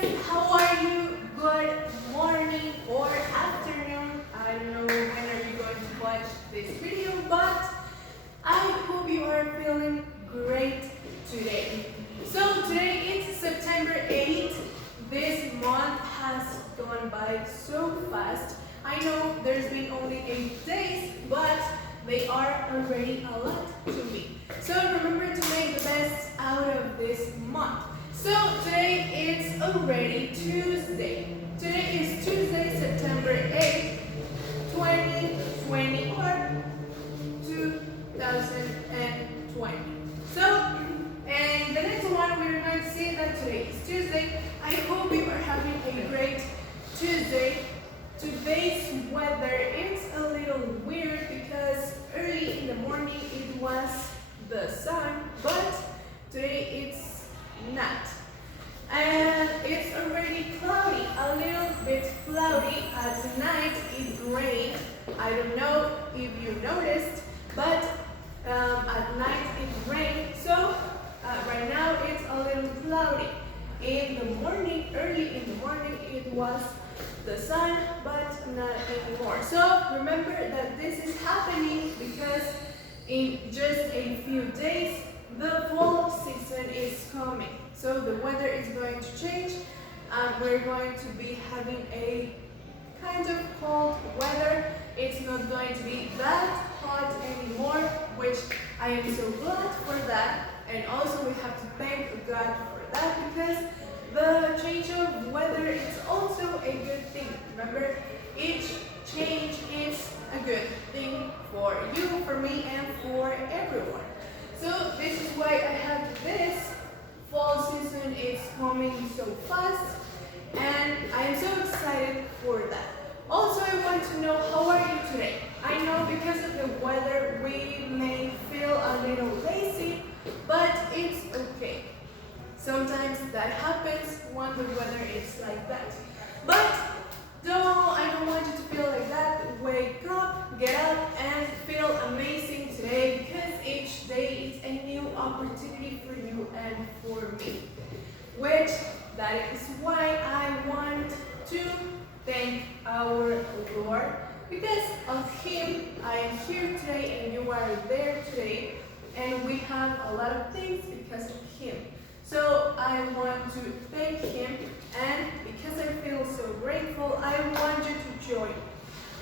guys, how are you? Good morning or afternoon. I don't know when are you going to watch this video, but I hope you are feeling great today. So today it's September 8th. This month has gone by so fast. I know there's been only 8 days, but they are already a lot to me. So remember to make the best out of this month. So today is already Tuesday. Today is Tuesday, September 8th, 2020 or 2020. So, and the next one we're going to see that today is Tuesday. I hope you are having a great Tuesday. Today's weather is a little weird because early in the morning it was the sun, but today it's not. And it's already cloudy, a little bit cloudy. At night it rained. I don't know if you noticed, but at night it rained. So right now it's a little cloudy. In the morning, early in the morning, it was the sun, but not anymore. So remember that this is happening because in just a few days, the fall season is coming. So the weather is going to change and we're going to be having a kind of cold weather. It's not going to be that hot anymore, which I am so glad for that. And also we have to thank God for that because the change of weather is also a good thing. Remember, each change is a good thing for you, for me, and for everyone. So this is why I have this. Fall season is coming so fast and I am so excited for that. Also, I want to know, how are you today? I know because of the weather we may feel a little lazy, but it's okay. Sometimes that happens when the weather is like that. But I don't want you to feel like that. Wake up, get up, and feel amazing today because each day is a new opportunity for you and for me. Which that is why I want to thank our Lord. Because of Him, I am here today and you are there today. And we have a lot of things because of Him. So I want to thank Him, and because I feel so grateful, I want you to join.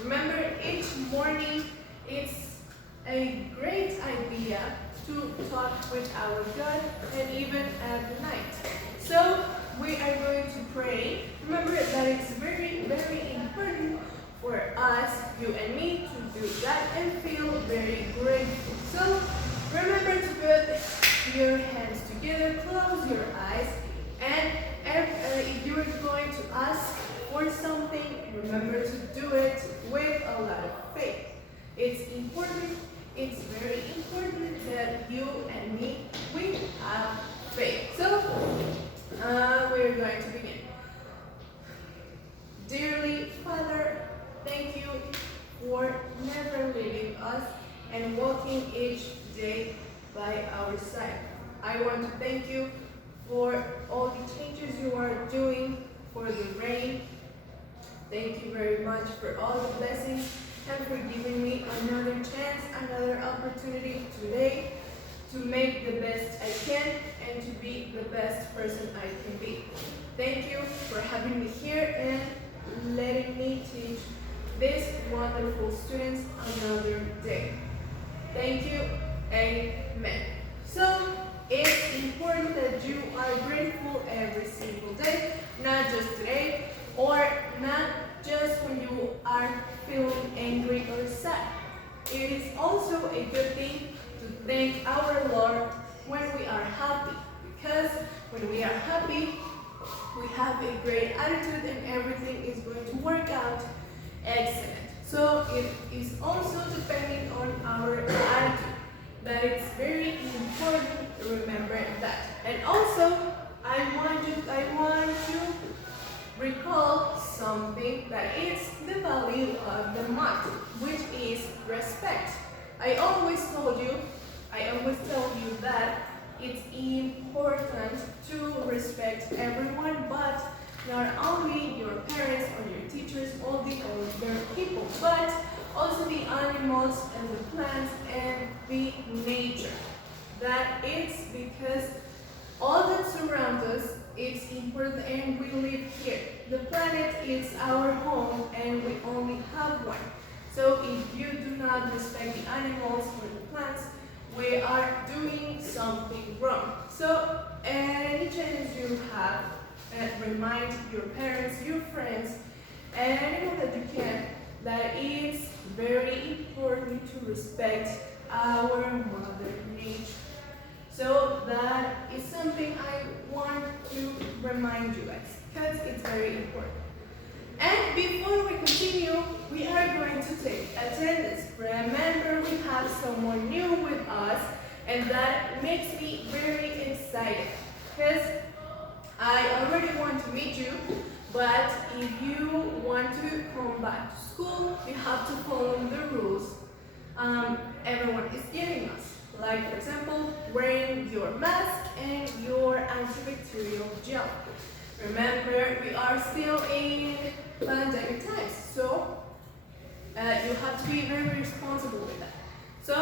Remember, each morning it's a great idea to talk with our God, and even at night. So we are going to pray. Remember that it's very, very important for us, you and me, to do that and feel very grateful. So remember to put your hands together, close your eyes, and if you are going to ask for something, remember to do it with a lot of faith. It's important, it's very important that you and me, we have faith. So, we're going to begin. Dearly Father, thank you for never leaving us and walking each day by our side. I want to thank you for all the changes you are doing, for the rain. Thank you very much for all the blessings and for giving me another chance, another opportunity today to make the best I can and to be the best person I can be. Thank you for having me here and letting me teach these wonderful students another day. Thank you. Amen. So it's important that you are grateful every single day, not just today, or not just when you are feeling angry or sad. It is also a good thing to thank our Lord when we are happy, because when we are happy, we have a great attitude and everything is going to work out excellent. So it is also depending on our attitude. That it's very important to remember that. And also, I want to recall something that is the value of the month, which is respect. I always tell you that it's important to respect everyone, but not only your parents or your teachers, all the older people, but also the animals and the plants and the nature. That it's because all that surrounds us is important and we live here. The planet is our home and we only have one. So if you do not respect the animals or the plants, we are doing something wrong. So any chance you have, remind your parents, your friends, and anyone that you can, that it's very important to respect our Mother Nature. So that is something I want to remind you guys, because it's very important. And before we continue, we are going to take attendance. Remember, we have someone new with us, and that makes me very excited, because I already want to meet you, but if you want to come back to school, you have to follow the rules everyone is giving us. Like, for example, wearing your mask and your antibacterial gel. Remember, we are still in pandemic times, so you have to be very responsible with that. So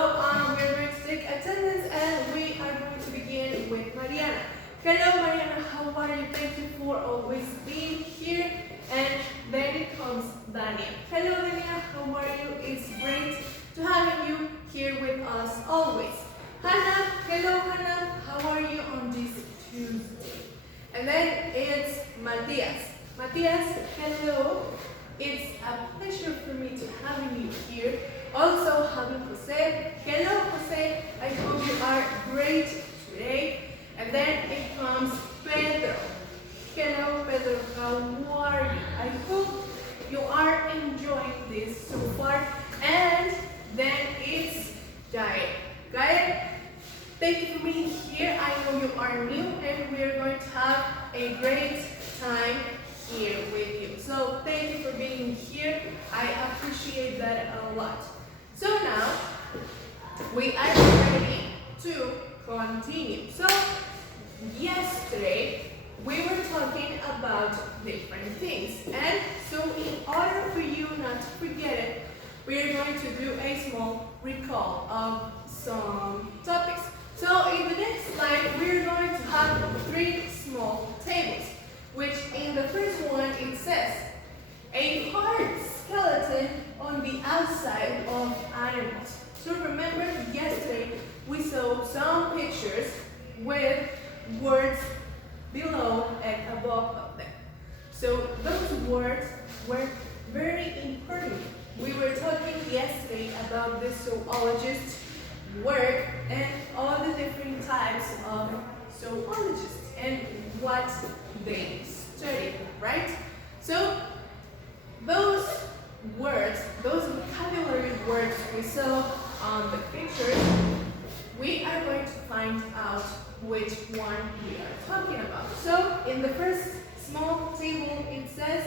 we're going to take attendance and we are going to begin with Mariana. Hello Mariana, how are you? Thank you for always being here. And then it comes Dania. Hello Dania, how are you? It's great to have you here with us always. Hannah, hello Hannah, how are you on this Tuesday? And then it's Matthias. Matthias, hello. It's a pleasure for me to have you here. Also having Jose. Hello Jose, I hope you are great today. And then it comes Pedro. Hello Pedro, how are you? I hope you are enjoying this so far. And then it's Gael. Gael, thank you for being here. I know you are new and we are going to have a great time here with you. So thank you for being here. I appreciate that a lot. So now we are ready to continue. So yesterday we were talking about different things, and so in order for you not to forget it, we are going to do a small recall of some topics. So in the next slide we're going to have 3 small tables, which in the first one it says a hard skeleton on the outside of animals. So remember yesterday we saw some pictures with words below and above of them. So those words were very important. We were talking yesterday about the zoologist work and all the different types of zoologists and what they study, right? So those words, those vocabulary words we saw on the pictures, we are going to find out which one we are talking about. So in the first small table it says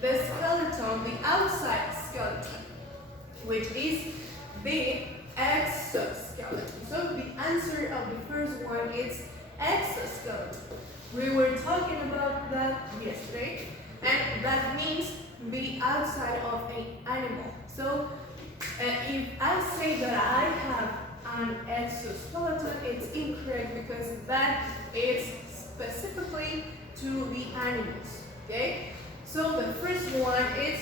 the skeleton, the outside skeleton, which is the exoskeleton. So the answer of the first one is exoskeleton. We were talking about that yesterday, and that means the outside of an animal. So if I say that I have an exoskeleton, it's incorrect because that is specifically to the animals, okay? So the first one is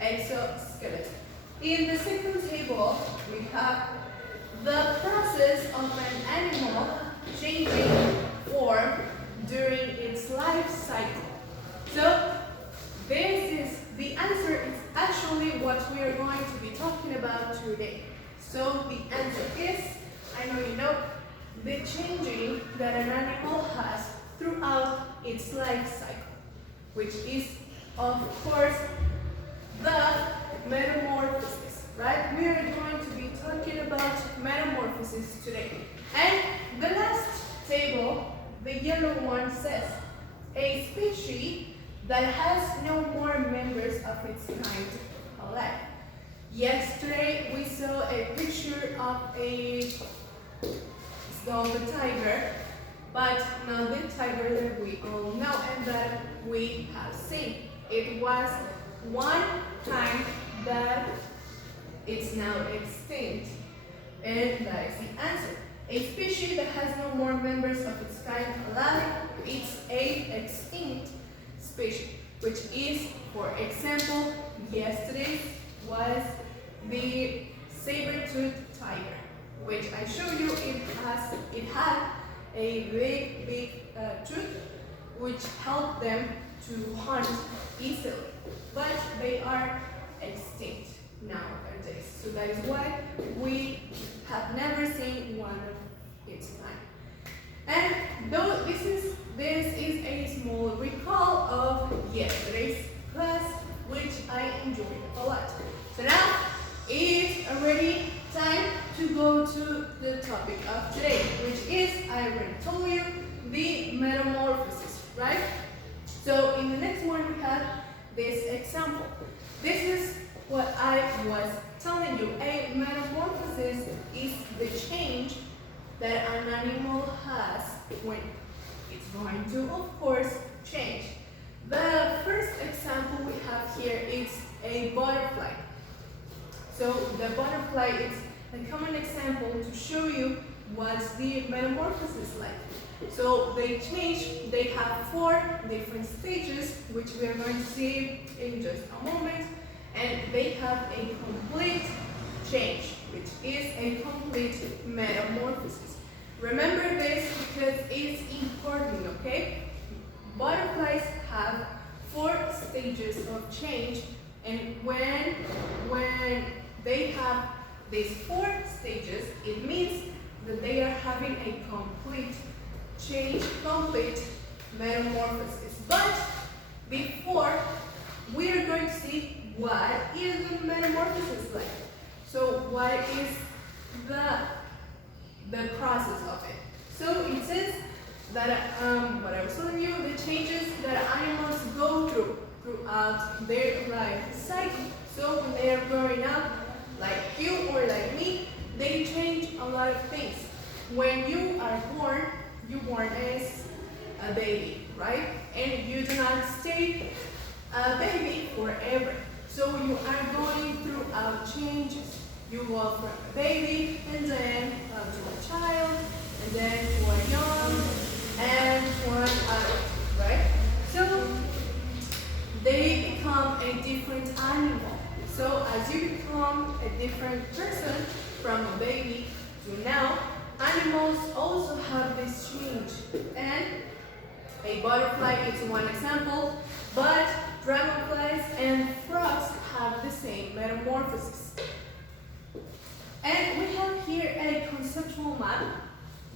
exoskeleton. In the second table, we have the process of an animal changing form during its life cycle. So this is the answer is actually what we are going to be talking about today. So the answer is, I know you know, the changing that an animal has throughout its life cycle, which is of course the metamorphosis, right? We are going to be talking about metamorphosis today. And the last table, the yellow one, says a species that has no more members of its kind alive. Yesterday we saw a picture of a tiger, but not the tiger that we all know, and that we have seen. It was one time that it's now extinct. And that is the answer. A species that has no more members of its kind alive, it's a extinct species, which is, for example, yesterday was the saber-toothed tiger, which I showed you. It had a big tooth, which helped them to hunt easily, but they are extinct nowadays. So that is why we have never seen one of its kind. And though this is a small recall of yesterday's class, which I enjoyed a lot. So now it's already time to go to the topic of today, which is, I already told you, the metamorphosis, right? So in the next one we have this example. This is what I was telling you. A metamorphosis is the change that an animal has when it's going to, of course, change. The first example we have here is a butterfly. So the butterfly is a common example to show you what's the metamorphosis like. So they change, they have 4 different stages, which we are going to see in just a moment, and they have a complete change, which is a complete metamorphosis. Remember this because it's important, okay? Butterflies have 4 stages of change, and when they have these 4 stages, it means that they are having a complete change, complete metamorphosis. But before, we are going to see what is the metamorphosis like. So what is the process of it? So it says that what I was telling you, the changes that animals go throughout their life cycle. So when they are growing up, like you or like me, they change a lot of things. When you are born, you're born as a baby, right? And you do not stay a baby forever. So you are going throughout changes. You go from a baby, and then to a child, and then to a young, and to an adult, right? So they become a different animal. So as you become a different person from a baby to now, animals also have this change. And a butterfly is one example, but dragonflies and frogs have the same metamorphosis. And we have here a conceptual map,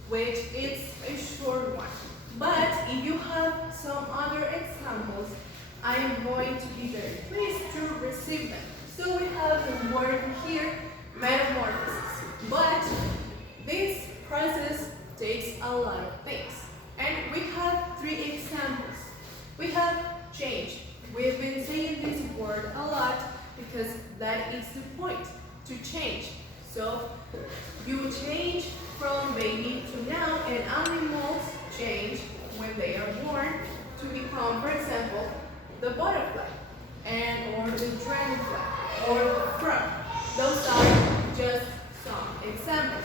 which is a short one. But if you have some other examples, I am going to be very pleased to receive them. So we have the word here, metamorphosis. But this process takes a lot of things. And we have 3 examples. We have change. We've been saying this word a lot because that is the point, to change. So you change from baby to now, and animals change when they are born to become, for example, the butterfly, or the dragonfly, or the frog. Those are just some examples.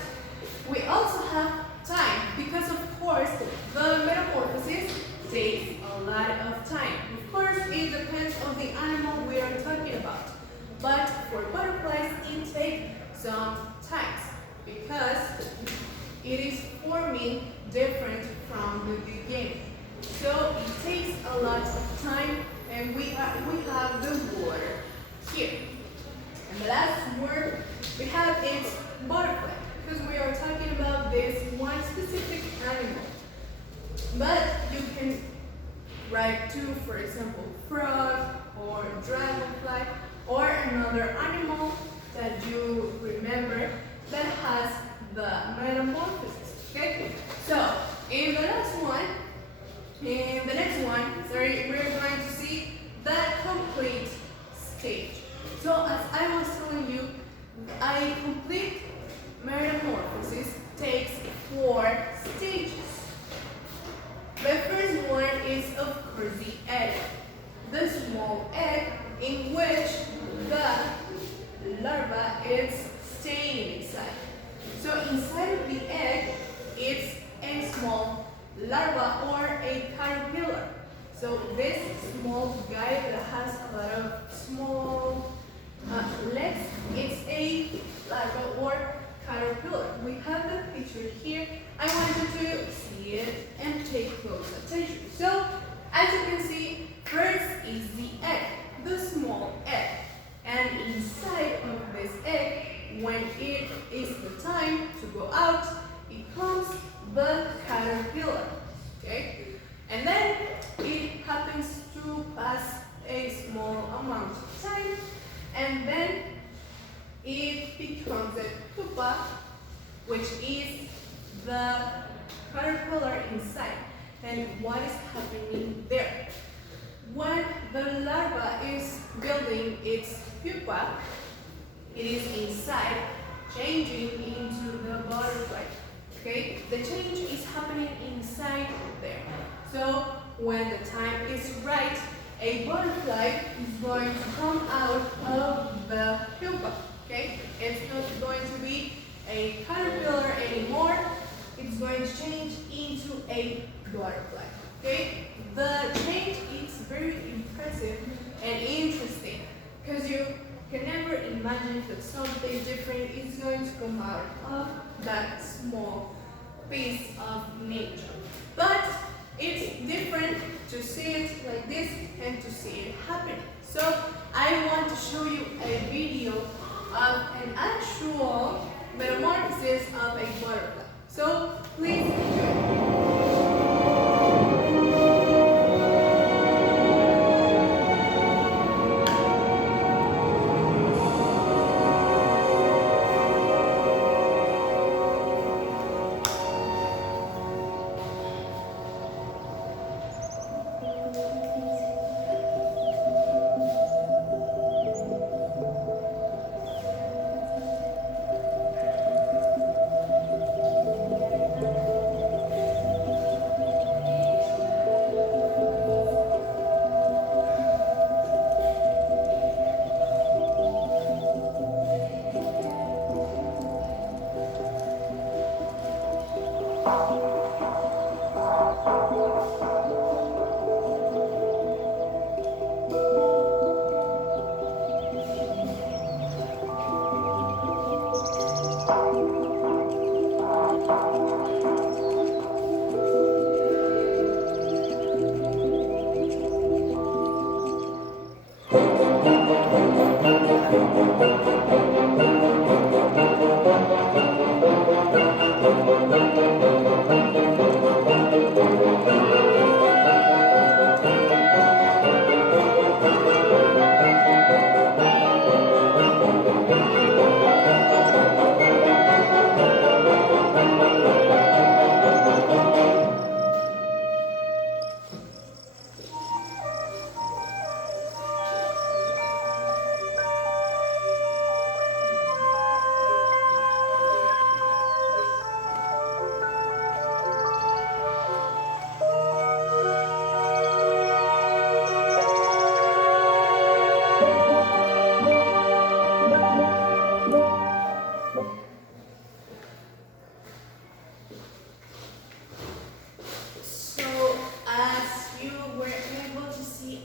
We also have time, because of course the metamorphosis takes a lot of time. Of course, it depends on the animal we are talking about. But for butterflies, it takes some time because it is forming different from the beginning. So it takes a lot of time, and we have the word here. And the last word we have is butterfly, because we are talking about this one specific animal. But you can write two, for example, frog or dragonfly, or another animal that you remember that has the metamorphosis. Okay? So in the next one, we're going to see the complete stage. So as I was telling you, a complete metamorphosis takes 4 stages. The first one is, of course, the egg. So this small guy that has a lot of small legs, it's a larva or caterpillar. We have the picture here. I want you to see it and take close attention. So as you can see, first is the egg, the small egg. And inside of this egg, when it is the time to go out, it comes the caterpillar. Okay? And then it happens to pass a small amount of time, and then it becomes a pupa, which is the caterpillar inside. And what is happening there? When the larva is building its pupa, it is inside changing into the butterfly. Okay? The change is happening inside there. So when the time is right, a butterfly is going to come out of the pupa. Okay? It's not going to be a caterpillar anymore. It's going to change into a butterfly. Okay? The change is very impressive and interesting because you can never imagine that something different is going to come out of that small piece of nature. But it's different to see it like this and to see it happening. So I want to show you a video of an actual metamorphosis of a butterfly. So please enjoy.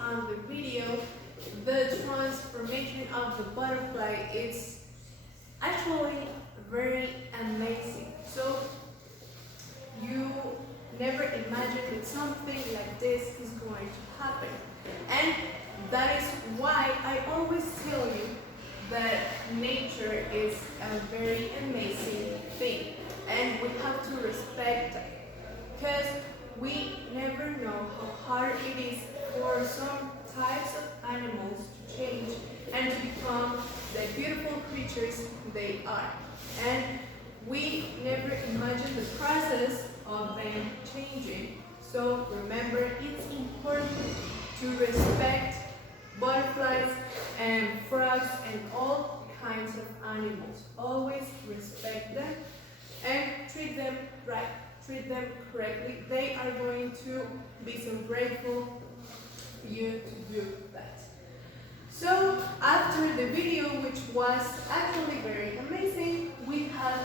On the video, the transformation of the butterfly is actually very amazing. So you never imagined that something like this is going to happen. And that is why I always tell you that nature is a very amazing thing. And we have to respect it. Because we never know how hard it is for some types of animals to change and to become the beautiful creatures they are. And we never imagine the process of them changing. So remember, it's important to respect butterflies and frogs and all kinds of animals. Always respect them and treat them right. Treat them correctly. They are going to be so grateful for you to do that. So after the video, which was actually very amazing, we have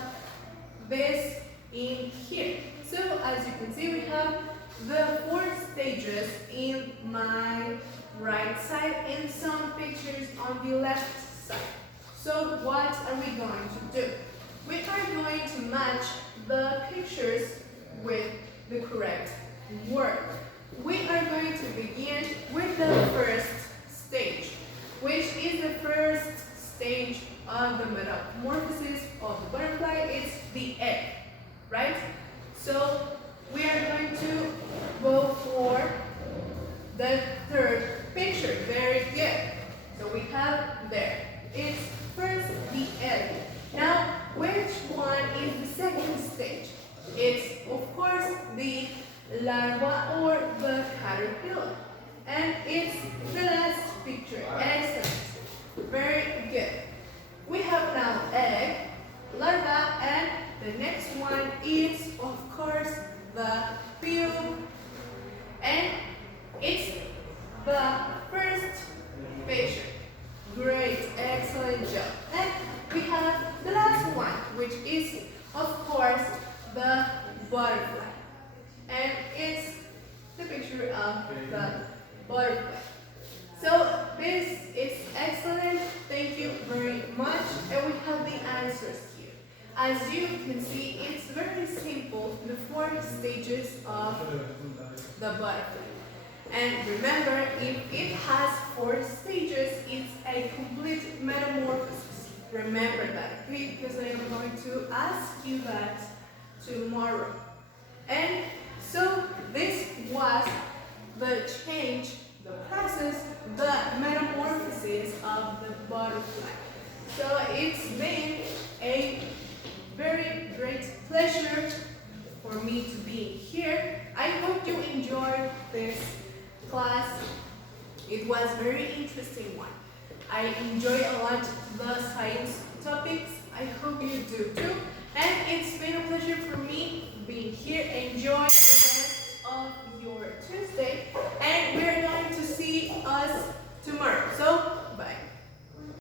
this in here. So as you can see, we have the 4 stages in my right side and some pictures on the left side. So what are we going to do? We are going to match the pictures with the correct word. We are going to begin with the first stage, which is the first stage of the metamorphosis of the butterfly. It's the egg, right? So we are going to go for the third picture. Very good. So we have there. It's first the egg. Now, which one is the second stage? It's, of course, the larva or the caterpillar. And it's the last picture. Excellent. Very good. We have now egg, larva, and the next one is, of course, the pupa. And it's the first picture. Great, excellent job. And we have the last one, which is, of course, the butterfly. And it's the picture of the butterfly. So this is excellent. Thank you very much. And we have the answers here. As you can see, it's very simple, the 4 stages of the butterfly. And remember, if it has 4 stages, it's a complete metamorphosis. Remember that, okay? Because I am going to ask you that tomorrow. And so this was the change, the process, the metamorphosis of the butterfly. So it's been a very great pleasure for me to be here. I hope you enjoyed this class. It was a very interesting one. I enjoy a lot the science topics. I hope you do too. And it's been a pleasure for me being